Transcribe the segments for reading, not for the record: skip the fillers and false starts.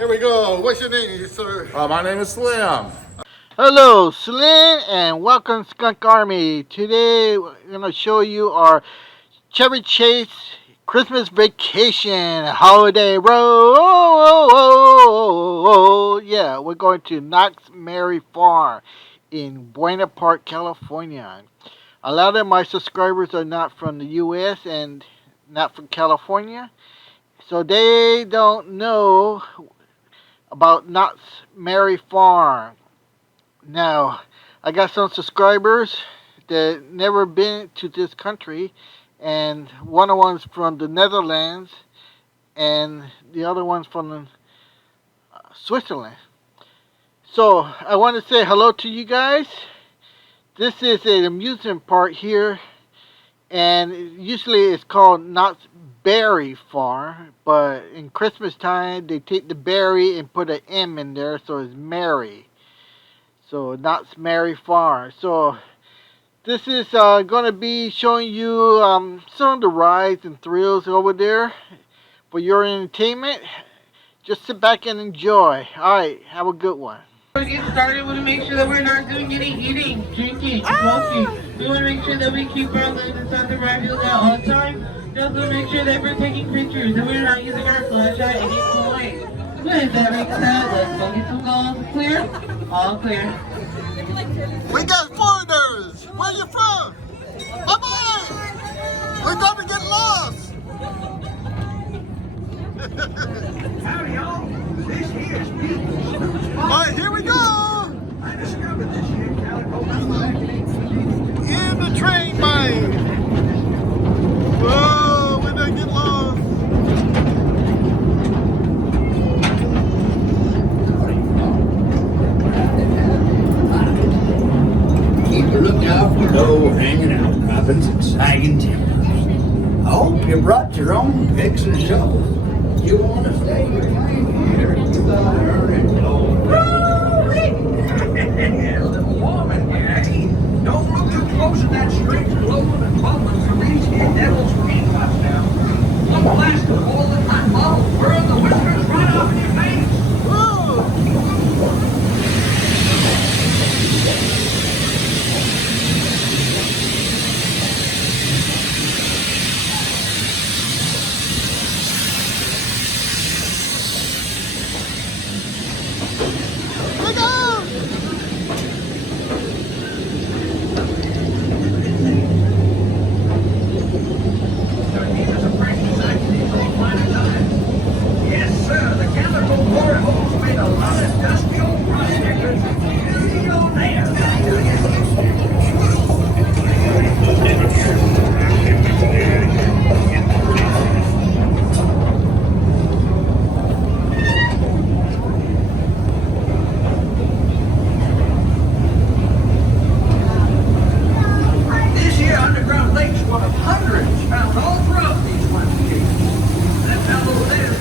Here we go. What's your name, sir? My name is Slim. Hello, Slim, and welcome Skunk Army. Today we're gonna show you our Chevy Chase Christmas Vacation Holiday Road. Yeah, we're going to Knott's Merry Farm in Buena Park, California. A lot of my subscribers are not from the U.S. and not from California, so they don't know about Knott's Merry Farm. Now, I got some subscribers that never been to this country, and one of one's from the Netherlands, and the other one's from Switzerland. So I want to say hello to you guys. This is an amusement park here, and usually it's called Knott's Berry Farm, but in Christmas time they take the berry and put an M in there, so it's Merry. So Knott's Merry Farm. So this is going to be showing you some of the rides and thrills over there for your entertainment. Just sit back and enjoy. Alright, have a good one. To get started, we want to make sure that we're not doing any eating, drinking, smoking. We want to make sure that we keep our legs inside the ride wheels at all times. We also make sure that we're taking pictures, that we're not using our flash at any point. With that being said, let's go get some goals. Clear? All clear. We got foreigners. Where you from? Bye-bye. We're going to get lost. Howdy, y'all. This here is beautiful. All right, here we go. I discovered this here calico mountain. In the train mine. Whoa, we're going to get lost. Keep a lookout for low hanging outcroppings and sagging timbers. I hope you brought your own picks and shovels. You want to stay behind here in the and Little woman here, eh? Don't look too close at that stranger loading and bubbling from these here devil's teacups now. One blast of all the hot bottle, burn the whiskers right off in your face. Yes, sir, the chemical boreholes made a lot of dusty old prospectors. You go there. This here underground lake's one of hundreds found all throughout these landscapes. That fellow there,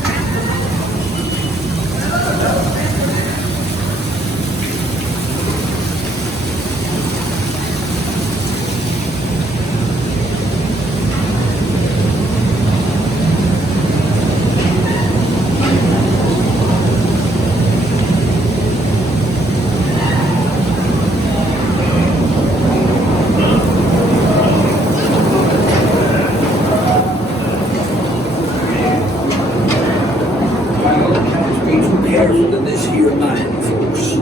be too careful in this here mine, folks.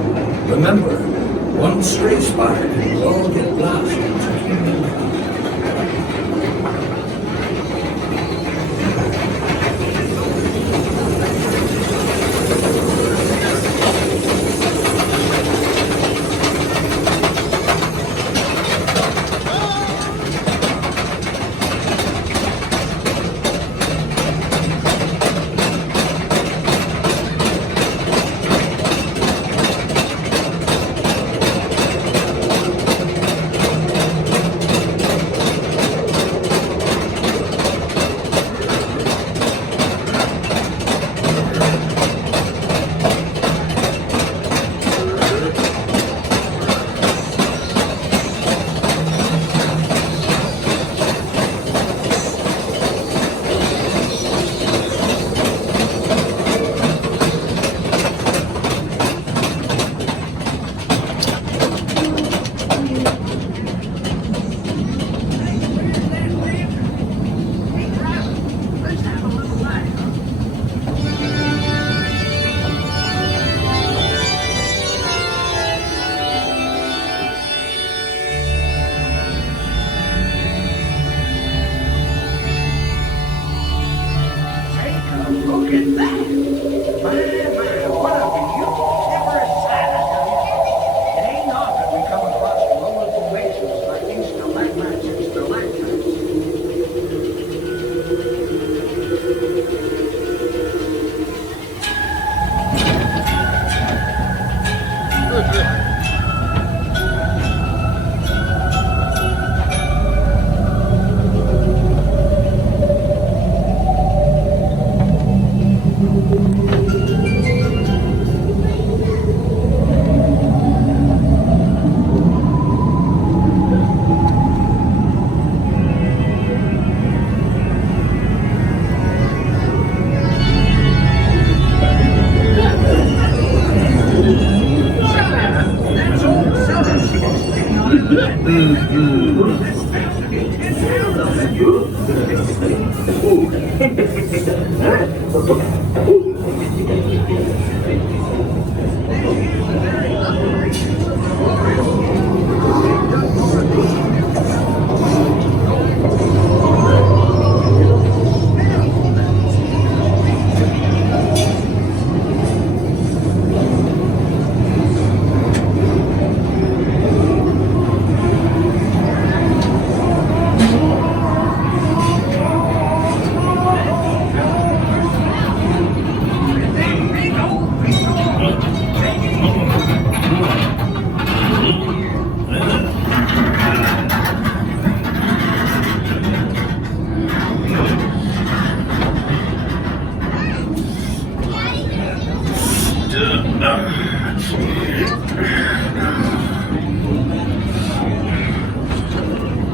Remember, one stray spark and we'll all get lost into human life.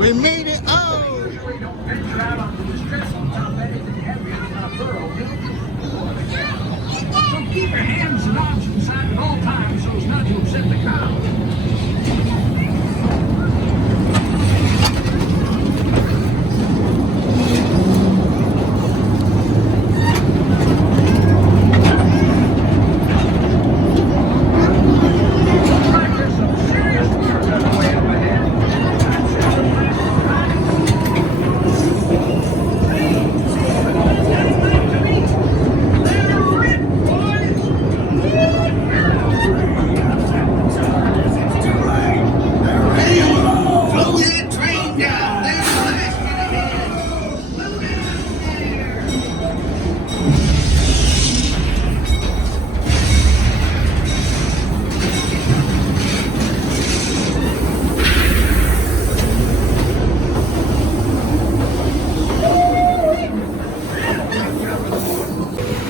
We made it! Oh! Don't venture out onto the strip on top anything heavier than a burro. So keep your hands and arms inside at all times so as not to upset the cow. Practice some serious work on the way up ahead. Slow that train down.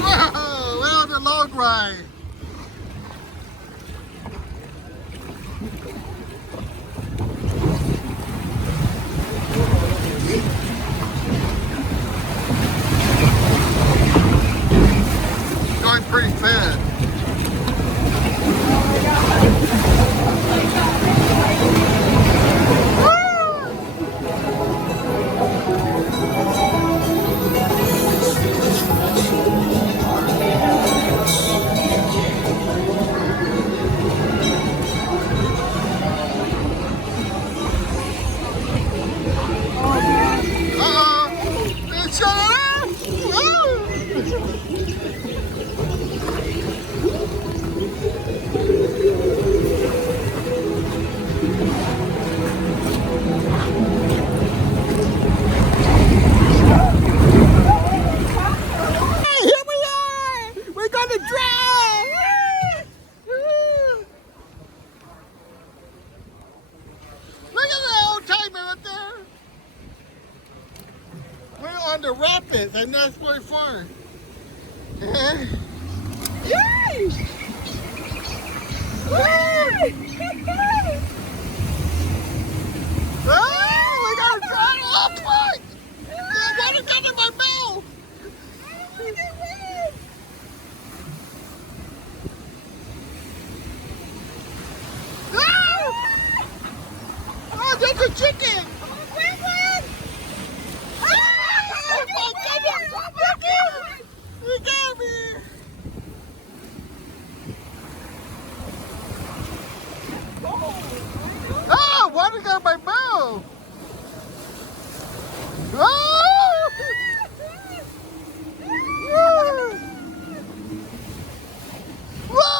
Whoa! We're on the log ride. Going pretty fast. It's shut off! Here we are! We're gonna drown! Look at that old timer up there! We're on the rapids and that's very far. Yay! Oh, we gotta drown off twice! I gotta get in my mouth! Oh, there's a chicken! You got me! Oh, water got my mouth! Oh! Whoa!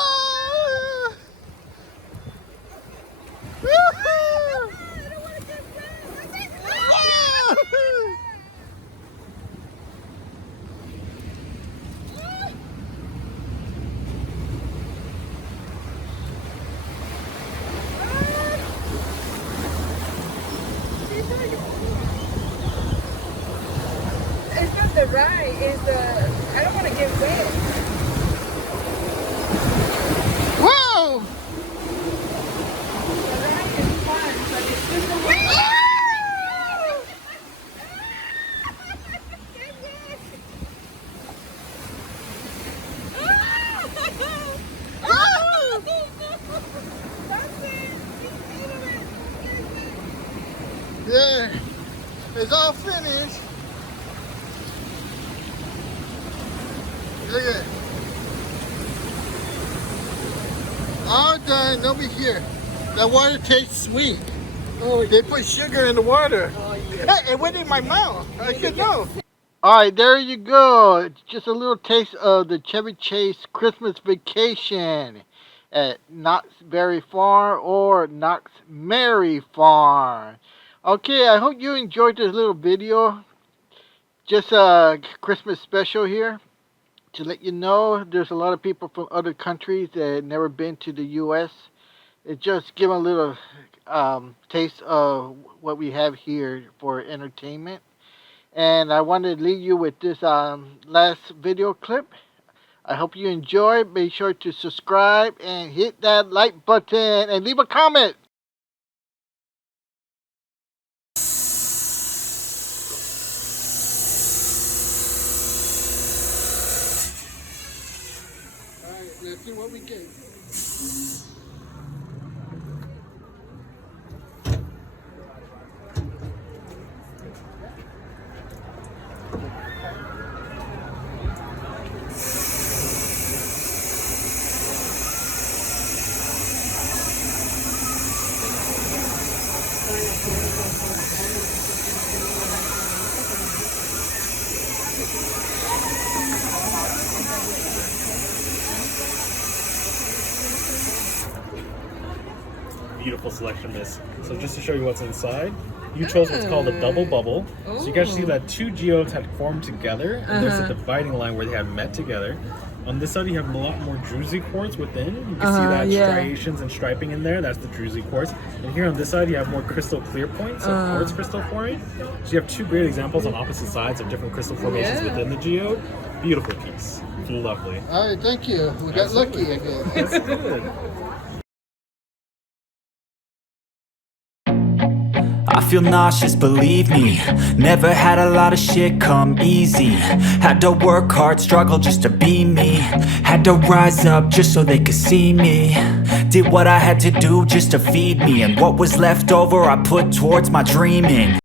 It's not the ride, it's the, I don't want to get wet. Whoa! The ride is fun, but it's just a here is all finished. Look at it. All done over here. The water tastes sweet. Oh, they put sugar in the water. Oh, yeah. Hey, it went in my mouth. I should know. Alright, there you go. Just a little taste of the Chevy Chase Christmas Vacation at Knott's Berry Farm or Knott's Merry Farm. Okay, I hope you enjoyed this little video. Just a Christmas special here to let you know there's a lot of people from other countries that have never been to the U.S. It just give them a little taste of what we have here for entertainment. And I wanted to leave you with this last video clip. I hope you enjoy. Be sure to subscribe and hit that like button and leave a comment. Alright, let's see what we get. Beautiful selection of this. So just to show you what's inside, you chose what's called a double bubble. So you guys see that two geodes had formed together, and there's a dividing line where they have met together. On this side, you have a lot more druzy quartz within. You can see that striations and striping in there. That's the druzy quartz. And here on this side, you have more crystal clear points of quartz crystal forming. So you have two great examples on opposite sides of different crystal formations within the geode. Beautiful piece. Lovely. All right, thank you. We got lucky again. That's good. I feel nauseous, believe me. Never had a lot of shit come easy. Had to work hard, struggle just to be me. Had to rise up just so they could see me. Did what I had to do just to feed me. And what was left over I put towards my dreaming.